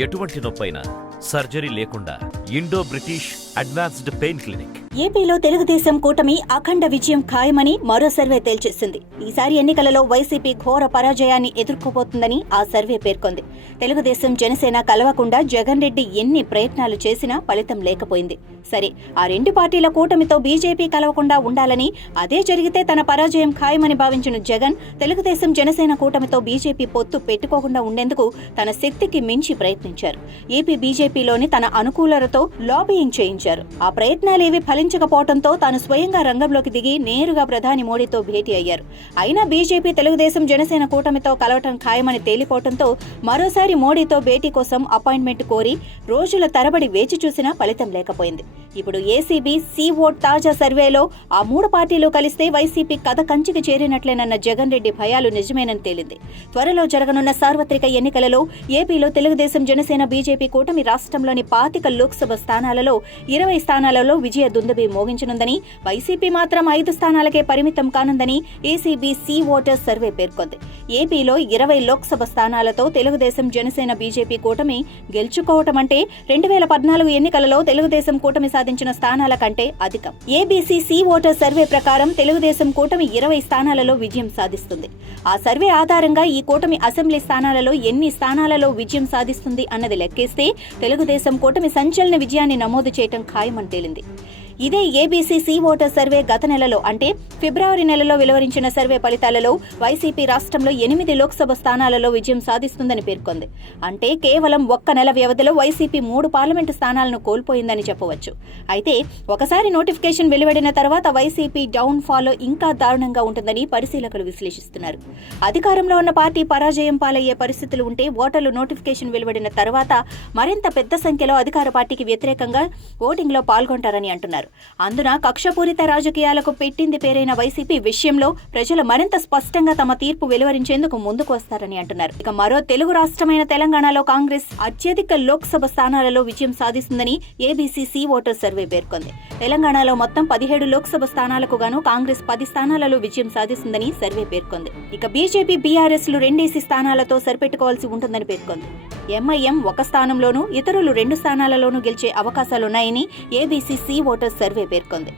ఎటువంటి నొప్పైనా సర్జరీ లేకుండా Indo British advanced pain clinic. ఏపీలో తెలుగుదేశం కూటమి అఖండ విజయం ఖాయమని మరో సర్వే తేల్చేసింది. ఈసారి ఎన్నికలలో వైసీపీ ఘోర పరాజయాన్ని ఎదుర్కోబోతుందని ఆ సర్వే పేర్కొంది. తెలుగుదేశం జనసేన కలవకుండా జగన్ రెడ్డి ఎన్ని ప్రయత్నాలు చేసినా ఫలితం లేకపోయింది. సరే, ఆ రెండు పార్టీల కూటమితో బీజేపీ కలవకుండా ఉండాలని, అదే జరిగితే తన పరాజయం ఖాయమని భావించిన జగన్ తెలుగుదేశం జనసేన కూటమితో బీజేపీ పొత్తు పెట్టుకోకుండా ఉండేందుకు తన శక్తికి మించి ప్రయత్నించారు. ఏపీ బీజేపీలోని తన అనుకూలలతో లాబియింగ్ చేయించారు. ఆ ప్రయత్నాలేవీ ఫలించకపోవడంతో తాను స్వయంగా రంగంలోకి దిగి నేరుగా ప్రధాని మోడీతో భేటీ అయ్యారు. అయినా బీజేపీ తెలుగుదేశం జనసేన కూటమితో కలవటం ఖాయమని తేలిపోవడంతో మరోసారి మోడీతో భేటీ కోసం అపాయింట్మెంట్ కోరి రోజుల తరబడి వేచి చూసినా ఫలితం లేకపోయింది. ఇప్పుడు ఏసీబీ సి-ఓట్ తాజా సర్వేలో ఆ మూడు పార్టీలు కలిస్తే వైసీపీ కథ కంచికి చేరినట్లేనన్న జగన్ రెడ్డి భయాలు నిజమేనని తేలింది. త్వరలో జరగనున్న సార్వత్రిక ఎన్నికలలో ఏపీలో తెలుగుదేశం జనసేన బీజేపీ కూటమి రాష్ట్రంలోని 25 లోక్సభ స్థానాలలో 20 స్థానాలలో విజయ దుందుబి మోగించనుందని, వైసీపీ మాత్రం 5 స్థానాలకే పరిమితం కానుందని ఏసీబీ సి-ఓటర్ సర్వే పేర్కొంది. ఏపీలో 20 లోక్సభ స్థానాలతో తెలుగుదేశం జనసేన బీజేపీ కూటమి గెలుచుకోవటం అంటే 2014 ఎన్నికలలో తెలుగుదేశం కూటమి సాధించిన స్థానాల కంటే అధికం. ఏబీసీ సి-ఓటర్ సర్వే ప్రకారం తెలుగుదేశం కూటమి 20 స్థానాలలో విజయం సాధిస్తుంది. ఆ సర్వే ఆధారంగా ఈ కూటమి అసెంబ్లీ స్థానాలలో ఎన్ని స్థానాలలో విజయం సాధిస్తుంది అన్నది లెక్కేస్తే తెలుగుదేశం కూటమి సంచలన విజయాన్ని నమోదు చేయటం ఖాయమని తేలింది. ఇదే ఏబీసీ సి-ఓటర్ సర్వే గత నెలలో అంటే ఫిబ్రవరి నెలలో వెలువరించిన సర్వే ఫలితాలలో వైసీపీ రాష్ట్రంలో 8 లోక్సభ స్థానాలలో విజయం సాధిస్తుందని పేర్కొంది. అంటే కేవలం ఒక్క నెల వ్యవధిలో వైసీపీ 3 పార్లమెంటు స్థానాలను కోల్పోయిందని చెప్పవచ్చు. అయితే ఒకసారి నోటిఫికేషన్ వెలువడిన తర్వాత వైసీపీ డౌన్ ఫాల్ ఇంకా దారుణంగా ఉంటుందని పరిశీలకులు విశ్లేషిస్తున్నారు. అధికారంలో ఉన్న పార్టీ పరాజయం పాలయ్యే పరిస్థితులు ఉంటే ఓటర్లు నోటిఫికేషన్ వెలువడిన తర్వాత మరింత పెద్ద సంఖ్యలో అధికార పార్టీకి వ్యతిరేకంగా ఓటింగ్లో పాల్గొంటారని అంటున్నారు. అందున కక్షపూరిత రాజకీయాలకు పెట్టింది పేరైన వైసీపీ విషయంలో ప్రజలు మరింత స్పష్టంగా తమ తీర్పు వెలువరించేందుకు ముందుకు వస్తారని అంటున్నారు. ఇక మరో తెలుగు రాష్ట్రమైన తెలంగాణలో కాంగ్రెస్ అత్యధిక లోక్సభ స్థానాలలో విజయం సాధిస్తుందని ఏబీసీ సి-ఓటర్ సర్వే పేర్కొంది. తెలంగాణలో మొత్తం 17 లోక్సభ స్థానాలకు గాను కాంగ్రెస్ 10 స్థానాలలో విజయం సాధిస్తుందని సర్వే పేర్కొంది. ఇక బీజేపీ, బీఆర్ఎస్లు 2 స్థానాలతో సరిపెట్టుకోవాల్సి ఉంటుందని పేర్కొంది. ఎంఐఎం 1 స్థానంలోనూ, ఇతరులు 2 స్థానాలలోనూ గెలిచే అవకాశాలున్నాయని ఏబీసీ సి-ఓటర్ సర్వే పేర్కొంది.